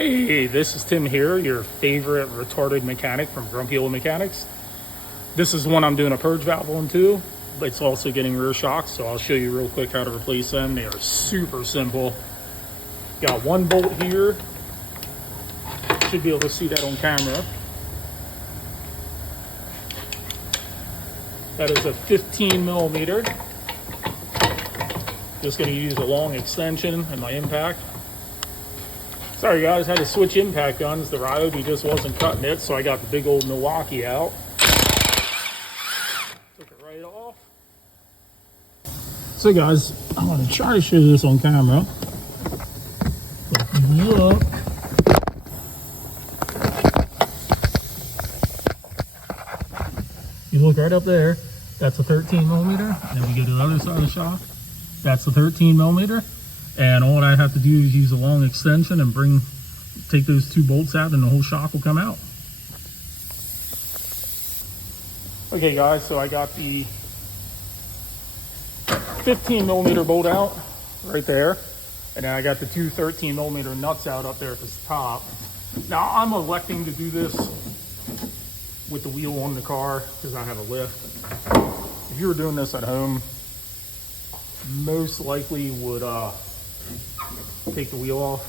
Hey, this is Tim here, your favorite retarded mechanic from Grumpy Old Mechanics. This is one I'm doing a purge valve on too, but it's also getting rear shocks, so I'll show you real quick how to replace them. They are super simple. Got one bolt here. Should be able to see that on camera. That is a 15 millimeter. Just going to use a long extension in my impact. Sorry guys, had to switch impact guns. The Ryobi just wasn't cutting it, so I got the big old Milwaukee out. Took it right off. So guys, I'm going to try to show this on camera. But if you look, you look right up there, that's a 13 millimeter. And then we go to the other side of the shock. That's a 13 millimeter. And all I have to do is use a long extension and take those two bolts out and the whole shock will come out. Okay guys, so I got the 15 millimeter bolt out right there. And then I got the two 13 millimeter nuts out up there at the top. Now I'm electing to do this with the wheel on the car because I have a lift. If you were doing this at home, most likely would take the wheel off.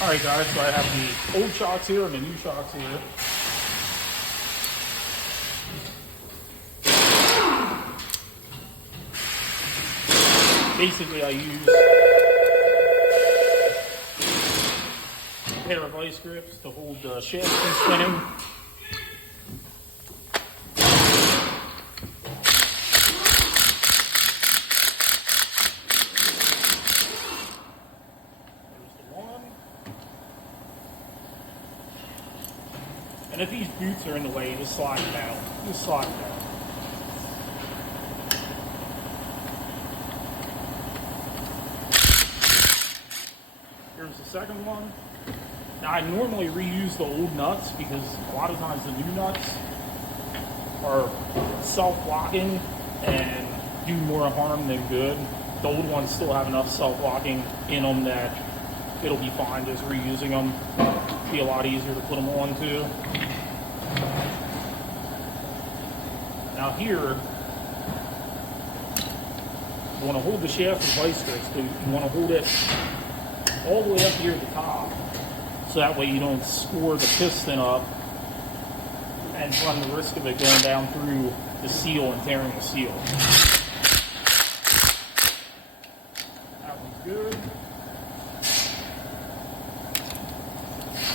All right guys, so I have the old shocks here and the new shocks here. Basically I use a pair of vice grips to hold the shaft from spinning. And if these boots are in the way, just slide it out. Just slide it out. Here's the second one. Now I normally reuse the old nuts because a lot of times the new nuts are self-locking and do more harm than good. The old ones still have enough self-locking in them that it'll be fine just reusing them. It'll be a lot easier to put them on too. Now here, you want to hold the shaft with vice grips, but you want to hold it all the way up here at the top, so that way you don't score the piston up and run the risk of it going down through the seal and tearing the seal. That one's good.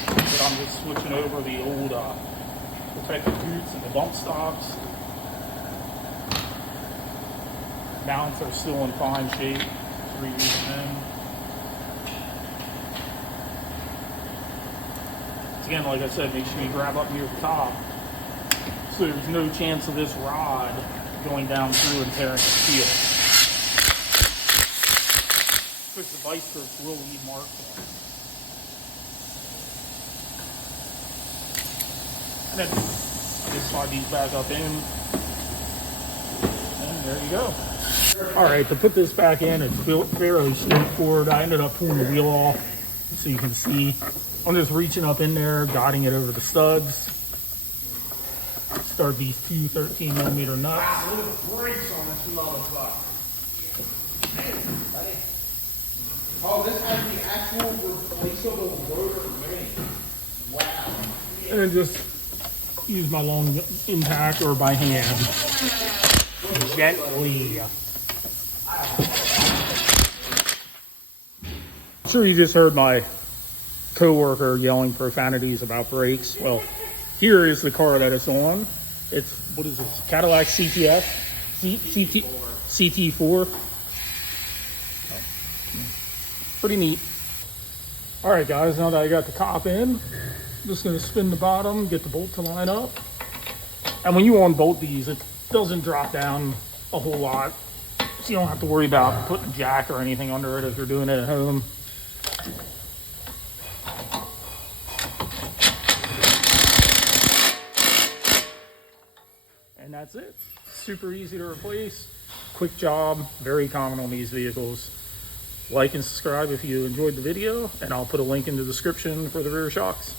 But I'm just switching over the old protective boots and the bump stops. Mounts are still in fine shape. Just reusing them. Again, like I said, make sure you grab up near the top so there's no chance of this rod going down through and tearing the steel. Because the vice grips will leave marks on it. And then just slide these back up in. And there you go. Alright, to put this back in, it's fairly straightforward. I ended up pulling the wheel off so you can see. I'm just reaching up in there, guiding it over the studs. Start these two 13 millimeter nuts. Wow, look at the brakes on this motherfucker. Oh, this has the actual replaceable rotor ring. Wow. And then just use my long impact or by hand. Gently. I'm sure you just heard my co-worker yelling profanities about brakes. Well, here is the car that it's on. It's, what is this? Cadillac CTS? CT4. Oh. Pretty neat. All right, guys, now that I got the top in, I'm just going to spin the bottom, get the bolt to line up. And when you unbolt these, it doesn't drop down a whole lot. So you don't have to worry about putting a jack or anything under it if you're doing it at home. And that's it. Super easy to replace. Quick job. Very common on these vehicles. Like and subscribe if you enjoyed the video, and I'll put a link in the description for the rear shocks.